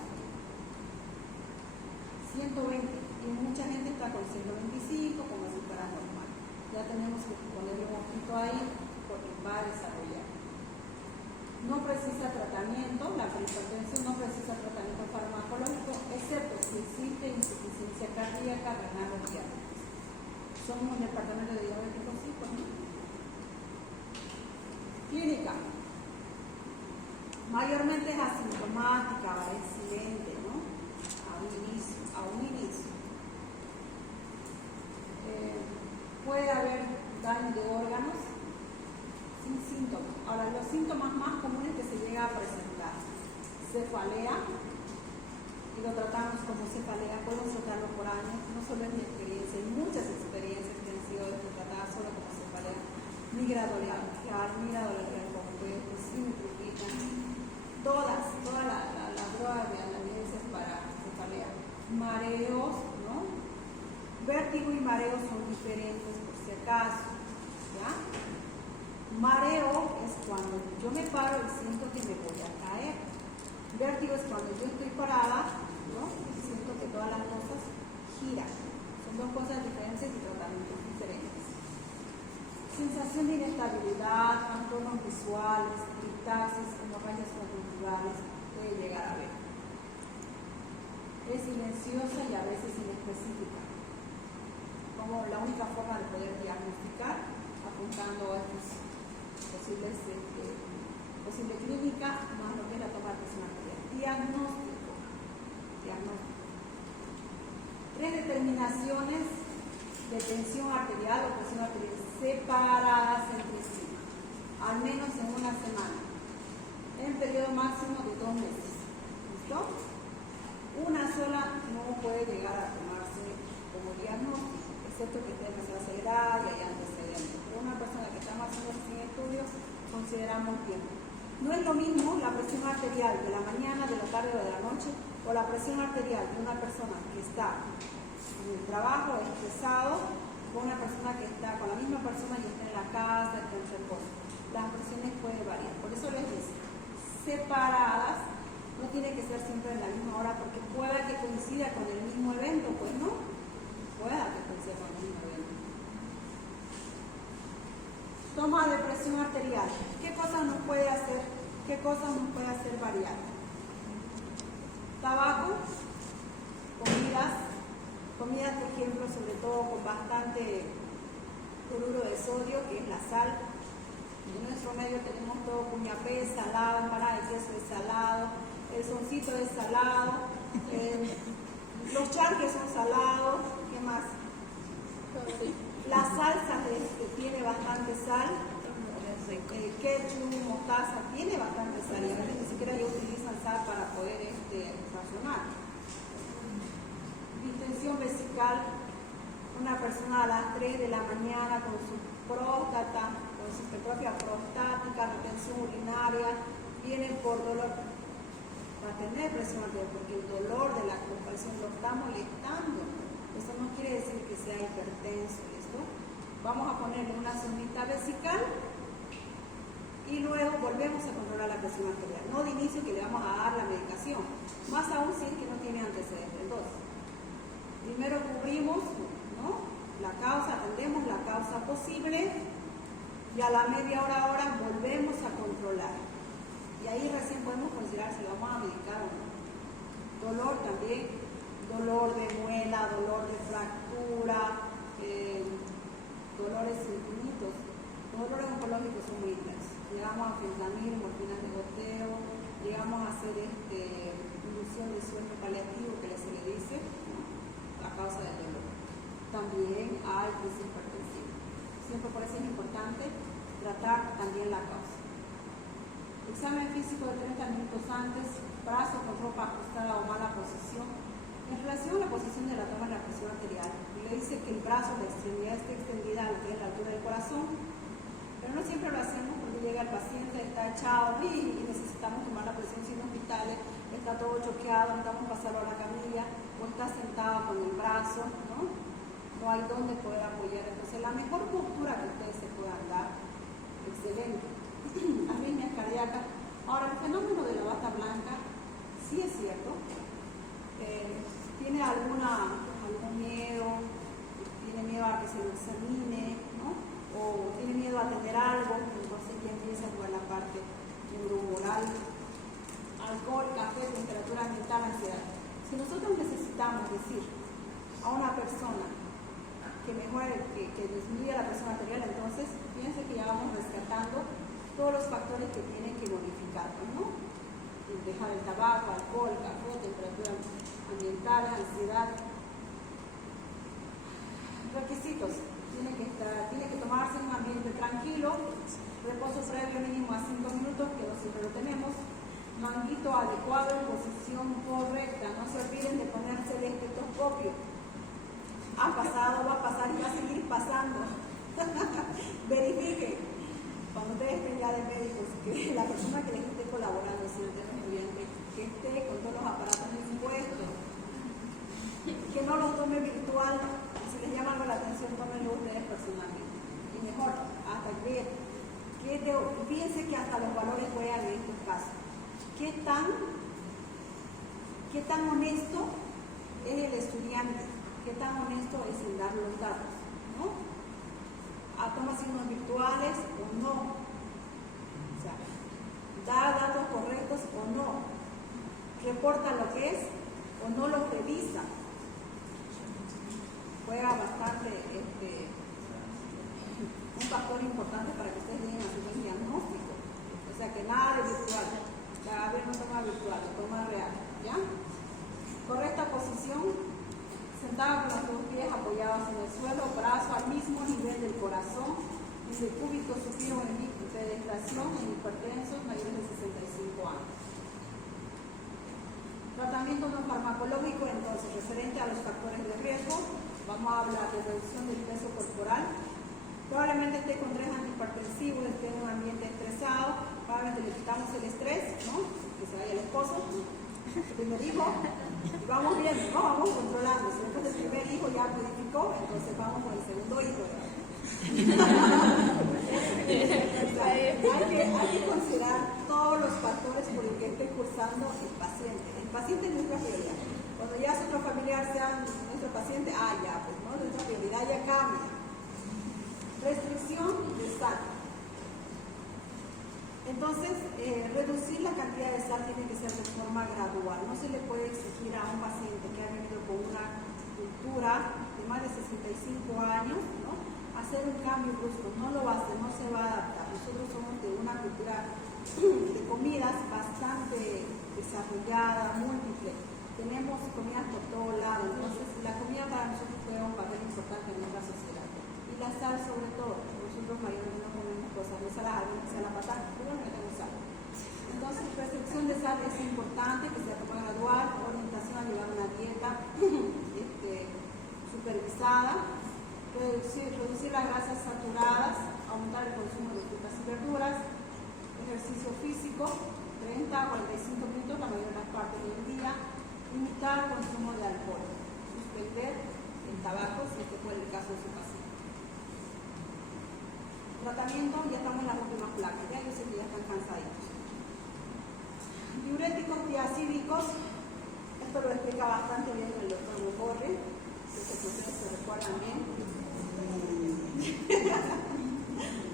120, y mucha gente está con 125 como si fuera normal. Ya tenemos que ponerle un ojito ahí porque va a desarrollar. No precisa tratamiento, la prehipertensión no precisa tratamiento farmacológico, excepto si existe insuficiencia cardíaca, renal o diabetes. Somos un departamento de diabéticos, sí, pues no. Clínica. Mayormente es asintomática, es silente, ¿no? A un inicio. Puede haber daño de órganos sin síntomas. Ahora, los síntomas más comunes que se llega a presentar: cefalea, y lo tratamos como cefalea, podemos tratarlo por años, no solo es mi experiencia, hay muchas experiencias que han sido tratadas solo como cefalea. migradoleal compuesto, simtriquina, todas las drogas de analgesia para cefalea. Mareos, ¿no? Vértigo y mareo son diferentes por si acaso, ¿ya? Mareo es cuando yo me paro y siento que me voy a caer. Vértigo es cuando yo estoy parada, ¿no? Y siento que todas las cosas giran. Son dos cosas diferentes y tratamientos diferentes. Sensación de inestabilidad, trastornos visuales, criptasis, hemorragias conjuntivales, puede llegar a ver. Es silenciosa y a veces inespecífica, como la única forma de poder diagnosticar, apuntando a estas posible clínica, más lo que es la toma de presión arterial. Diagnóstico. 3 determinaciones de tensión arterial o presión arterial separadas entre sí, al menos en una semana, en periodo máximo de 2 meses. ¿Listo? Una sola no puede llegar a tomarse como diagnóstico, excepto que esté demasiado acelerada y haya antecedentes. Pero una persona que está más o menos sin estudios, consideramos tiempo. No es lo mismo la presión arterial de la mañana, de la tarde o de la noche, o la presión arterial de una persona que está en el trabajo, estresado, con una persona que está con la misma persona y está en la casa, está en reposo. Las presiones pueden variar. Por eso les dice, separadas, no tiene que ser siempre en la misma hora, porque pueda que coincida con el mismo evento, pues no, pueda que coincida con el mismo evento. Toma de presión arterial. ¿Qué cosas nos puede hacer? ¿Qué cosas nos puede hacer variar? Tabaco, comidas, por ejemplo, sobre todo con bastante cloruro de sodio, que es la sal. En nuestro medio tenemos todo cuñapé, salado, empanada de queso es salado, el soncito es salado, los charques son salados, ¿qué más? La salsa tiene bastante sal, ketchup, mostaza, tiene bastante sal, y a veces ni siquiera ellos utilizan sal para poder razonar. Distensión vesical, una persona a las 3 de la mañana con su próstata, con su hipertrofia prostática, retención urinaria, viene por dolor, va a tener presión arterial, porque el dolor de la compresión lo está molestando. Eso no quiere decir que sea hipertenso, ¿listo? Vamos a ponerle una sondita vesical y luego volvemos a controlar la presión arterial. No de inicio que le vamos a dar la medicación, más aún si es que no tiene antecedentes. Entonces, primero cubrimos, ¿no?, la causa, atendemos la causa posible y a la media hora volvemos a controlar. Y ahí recién podemos considerar si lo vamos a medicar o no. Dolor también. Dolor de muela, dolor de fractura, dolores infinitos. Los dolores oncológicos son muy intensos. Llegamos a fentanil, morfinas de goteo, llegamos a hacer inducción de sueño paliativo, que se le dice, ¿no?, a causa del dolor. También hay crisis hipertensiva. Siempre por eso es importante tratar también la causa. Examen físico de 30 minutos antes, brazo con ropa ajustada o mala posición. En relación a la posición de la toma de la presión arterial, le dice que el brazo, la extremidad esté extendida a lo que es la altura del corazón, pero no siempre lo hacemos porque llega el paciente, está echado y necesitamos tomar la presión sin hospitales, está todo choqueado, necesitamos pasarlo a la camilla, o está sentado con el brazo, ¿no? No hay dónde poder apoyar. Entonces, la mejor postura que ustedes se puedan dar, excelente. Arritmias cardíacas. Ahora, el fenómeno de la bata blanca, sí es cierto. ¿Tiene algún miedo? ¿Tiene miedo a que se lo examine? ¿No? ¿O tiene miedo a tener algo? Entonces ya empieza a jugar la parte neuromoral. Alcohol, café, temperatura ambiental, ansiedad. Si nosotros necesitamos decir a una persona que mejore, que disminuya la presión arterial, entonces piense que ya vamos rescatando todos los factores que tienen que modificar, ¿no? Dejar el tabaco, alcohol, café, temperatura ambiental, ansiedad. Requisitos: tiene que tomarse en un ambiente tranquilo, reposo previo mínimo a 5 minutos, que no siempre lo tenemos, manguito adecuado en posición correcta, no se olviden de ponerse el estetoscopio. Ha pasado, va a pasar y va a seguir pasando. Verifiquen. ya de médicos, que la persona que les esté colaborando, si el estudiante, que esté con todos los aparatos dispuestos, que no los tome virtual, si les llama algo la atención, tómenlo ustedes personalmente. Y mejor, hasta que fíjense que hasta los valores juegan en estos casos. ¿Qué tan honesto es el estudiante? ¿Qué tan honesto es en dar los datos? ¿No? ¿Toma signos virtuales o no? O sea, ¿da datos correctos o no? ¿Reporta lo que es o no lo revisa? Juega bastante un factor importante para que ustedes lleguen a hacer un diagnóstico. O sea, que nada de virtual. Cada vez no toma virtual, toma real. ¿Ya? Correcta posición. Sentado con los dos pies apoyados en el suelo, brazo al mismo nivel del corazón, en el cúbito superior en penetración en hipertensos mayores de 65 años. Tratamiento no farmacológico, entonces, referente a los factores de riesgo, vamos a hablar de reducción del peso corporal. Probablemente esté con 3 antihipertensivos, esté en un ambiente estresado, probablemente le quitamos el estrés, ¿no? Que se vaya el esposo, el primer hijo, y vamos viendo, ¿no? Vamos controlando. Si después el primer hijo ya purificó, entonces vamos con el segundo hijo. Hay que considerar todos los factores por los que esté cursando el paciente. El paciente es nuestra prioridad. Cuando ya otro familiar sea nuestro paciente, ya, pues no, nuestra prioridad ya cambia. Restricción de sal. Entonces, reducir la cantidad de sal tiene que ser de forma gradual. No se le puede exigir a un paciente que ha vivido con una cultura de más de 65 años, ¿no?, hacer un cambio brusco. No lo va a hacer, no se va a adaptar. Nosotros somos de una cultura de comidas bastante desarrollada, múltiple. Tenemos comidas por todos lados. Entonces, la comida para nosotros juega un papel importante en nuestra sociedad. Y la sal sobre todo. Nosotros mayormente no comemos cosas, no saladas, que sea la patata, pero no tenemos sal. Entonces, restricción de sal es importante, que sea como gradual, orientación a llevar una dieta supervisada, reducir las grasas saturadas, aumentar el consumo de frutas y verduras, ejercicio físico, 30 a 45 minutos la mayor parte del día, limitar el consumo de alcohol, suspender el tabaco si este fue el caso de su paciente. Tratamiento, ya estamos en las últimas placas, ya yo sé que ya están cansaditos. Diuréticos diacídicos, esto lo explica bastante bien el doctor Mogorri, que ustedes se recuerdan bien.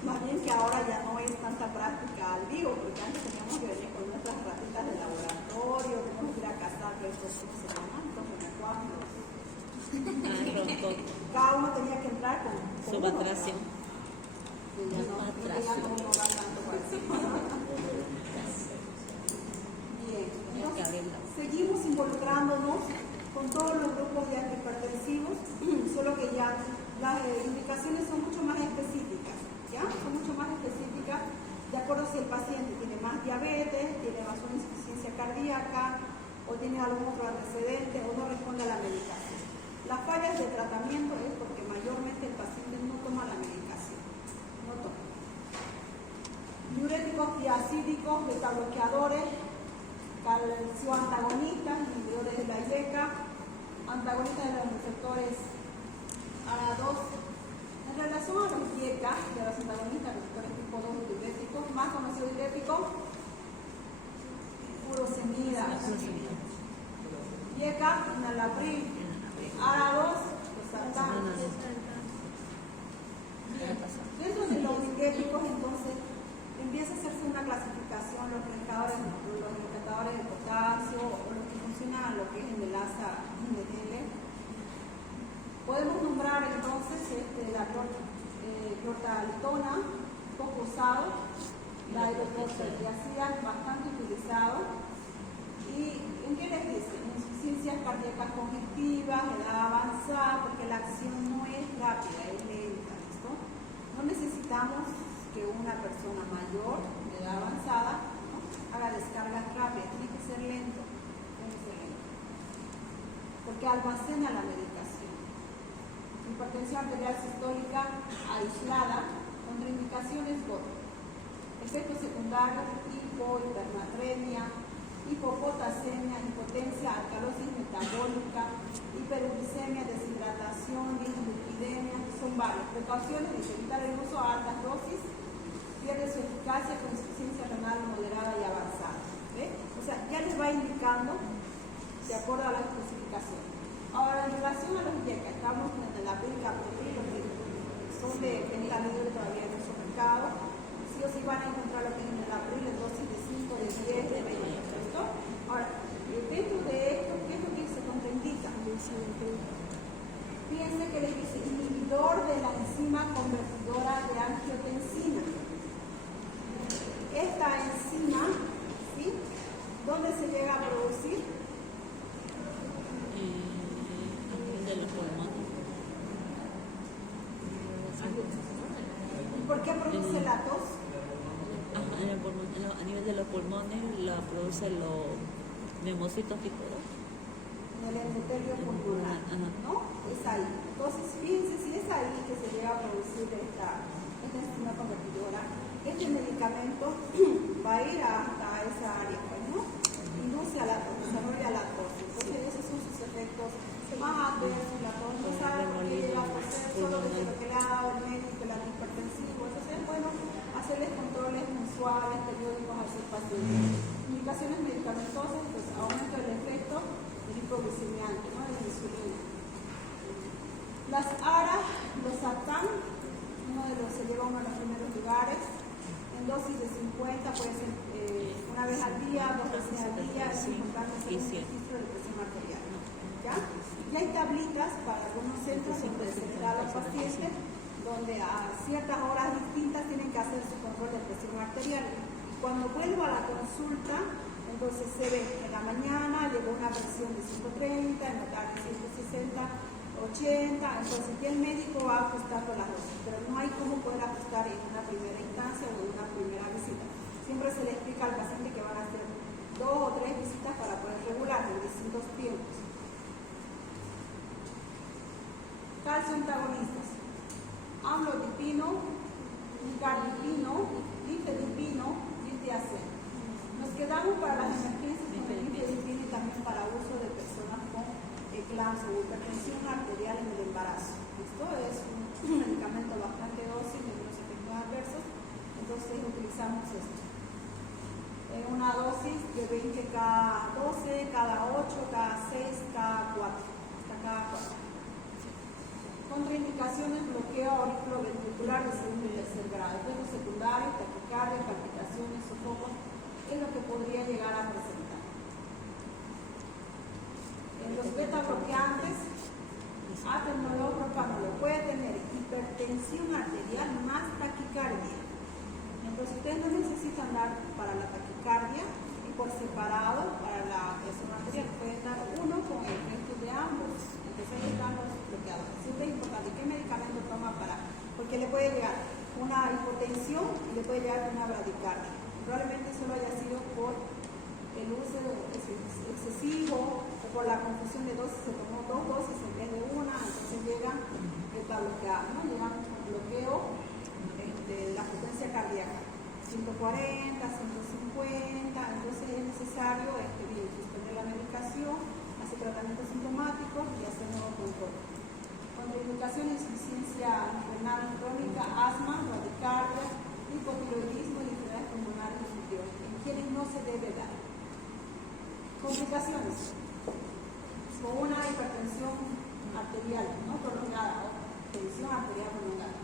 Más bien que ahora ya no es tanta práctica al vivo, porque antes teníamos que venir con nuestras ratitas de laboratorio, teníamos que ir a cazar estos renacuajos. Cada uno tenía que entrar con su batración. Bien, entonces, seguimos involucrándonos con todos los grupos de antihipertensivos, solo que ya las indicaciones son mucho más específicas, ¿ya? Son mucho más específicas de acuerdo si el paciente tiene más diabetes, tiene más una insuficiencia cardíaca o tiene algún otro antecedente o no responde a la medicación. Las fallas de tratamiento es porque mayormente el paciente no toma la medicación, no toma. Diuréticos diacídicos, betabloqueadores, calcio antagonistas, inhibidores de la IDECA, antagonistas de los receptores ARA2. En relación a los IDECA, de los antagonistas de los receptores tipo 2 diuréticos, más conocido diurético, furosemida, IDECA, enalapril, ARA2, losartán. Bien, dentro de los diuréticos, entonces, empieza a hacerse una clasificación, los indicadores de potasio o los que funcionan lo que es enlaza INDL. Podemos nombrar entonces la clortalitona, poco usado, la hidroxyapatita, bastante utilizado. ¿Y en qué les dice? Insuficiencias cardíacas congestivas, edad avanzada, porque la acción no es rápida, es lenta. ¿Listo? No necesitamos que una persona mayor de edad avanzada, ¿no?, haga descargas rápidas, tiene que ser lento, porque almacena la medicación. Hipertensión arterial sistólica aislada, contraindicaciones GOT. Efectos secundarios: hipo, hipernatremia, hipopotasemia, impotencia, alcalosis metabólica, hiperuricemia, deshidratación, dislipidemia. Son varias. Precauciones: evitar el uso a altas dosis, pierde su eficacia con insuficiencia renal moderada y avanzada. ¿Ve? O sea, ya les va indicando de acuerdo a la clasificación. Ahora, en relación a los YECA, estamos en el abril, los que son de venta libre todavía en nuestro mercado. Sí o sí van a encontrar lo que en el abril, en dosis de 5, de 10, de 20. ¿Listo? Ahora, dentro de esto, ¿qué es lo que se contraindica? Fíjense que le dice inhibidor de la enzima convertidora de angiotensina. Esta enzima, ¿sí? ¿Dónde se llega a producir? De los pulmones. ¿Y por qué produce la tos? Ajá, en el pulmón, a nivel de los pulmones la produce los neumocitos tipo 2. En el endotelio pulmonar, ¿no? Es ahí. Entonces, fíjense, si es ahí que se llega a producir esta enzima convertidora, este medicamento va a ir hasta esa área, ¿no? Induce a la tos, desarrolla la tos. Entonces, esos son sus efectos más adversos. La tos no sabe por qué llega a toser, solo desde lo que le ha dado el médico, el antihipertensivo. Entonces, es bueno hacerles controles mensuales, periódicos a sus pacientes. Indicaciones medicamentosas: pues aumento del efecto del hipoglucemiante, ¿no? De la insulina. Las ARA, los SATAN, se lleva uno de los primeros lugares. En dosis de 50, puede ser una vez al día, 2 veces al día. Es importante hacer un registro de presión arterial. ¿Ya? Y hay tablitas para algunos centros donde se le da a los pacientes, donde a ciertas horas distintas tienen que hacer su control de presión arterial. Y cuando vuelvo a la consulta, entonces se ve en la mañana llegó una presión de 130, en la tarde 160, 80, entonces ya el médico va ajustando las dosis, pero no hay cómo poder ajustar en una primera instancia o en una primera visita. Siempre se le explica al paciente que van a hacer 2 o 3 visitas para poder regular en distintos tiempos. Calcio antagonistas: amlodipino, nicardipino, nifedipino, litiazem. Nos quedamos para las emergencias con el nifedipino y también para uso de personas con eclampsia o hipertensión arterial en el embarazo. Esto es un medicamento bastante dócil, de unos efectos adversos, entonces utilizamos esto. Una dosis de 20 cada 12, cada 8, cada 6, cada 4, hasta cada 4. Contraindicaciones: bloqueo auriculoventricular de segundo y tercer grado, efectos secundarios, taquicardia, palpitaciones, sofocos, es lo que podría llegar a presentar. Los beta bloqueantes, atenolol, propanolol, puede tener hipertensión arterial más taquicardia. Entonces ustedes no necesitan dar para la taquicardia y por separado para la presión arterial. Pueden dar uno con efectos de ambos. Entonces ahí están los bloqueadores. Siempre es importante qué medicamento toma para, porque le puede llegar una hipotensión y le puede llegar una bradicardia. Probablemente solo haya sido por el uso excesivo o por la confusión de dosis, se tomó 2 dosis en vez de una, entonces llega beta bloqueado, ¿no? Llega con bloqueo de la frecuencia cardíaca, 140, 150, entonces es necesario suspender la medicación, hacer tratamientos sintomáticos y hacer nuevo control. Contraindicaciones: insuficiencia renal crónica, asma, bradicardia, hipotiroidismo y enfermedades pulmonares obstructivas, en quienes no se debe dar. Complicaciones: con una hipertensión arterial no prolongada o tensión arterial prolongada.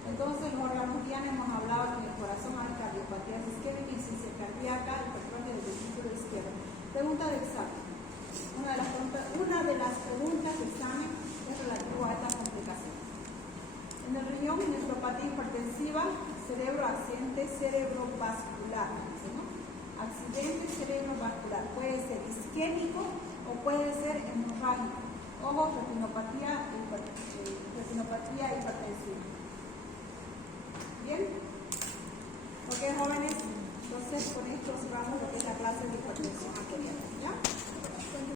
Entonces, los órganos guían, hemos hablado que en el corazón hay cardiopatías isquémicas, insuficiencia cardíaca, hipertrofia del ventrículo izquierdo. Pregunta de examen. Una de las preguntas de examen es relativo a estas complicaciones. En el riñón, nefropatía hipertensiva, cerebro accidente cerebrovascular, ¿no? Accidente cerebrovascular puede ser isquémico o puede ser hemorrágico. Ojo, retinopatía hipertensiva. Bien, ok, jóvenes, entonces con esto cerramos lo que es la clase de hipertensión arterial, ¿ya?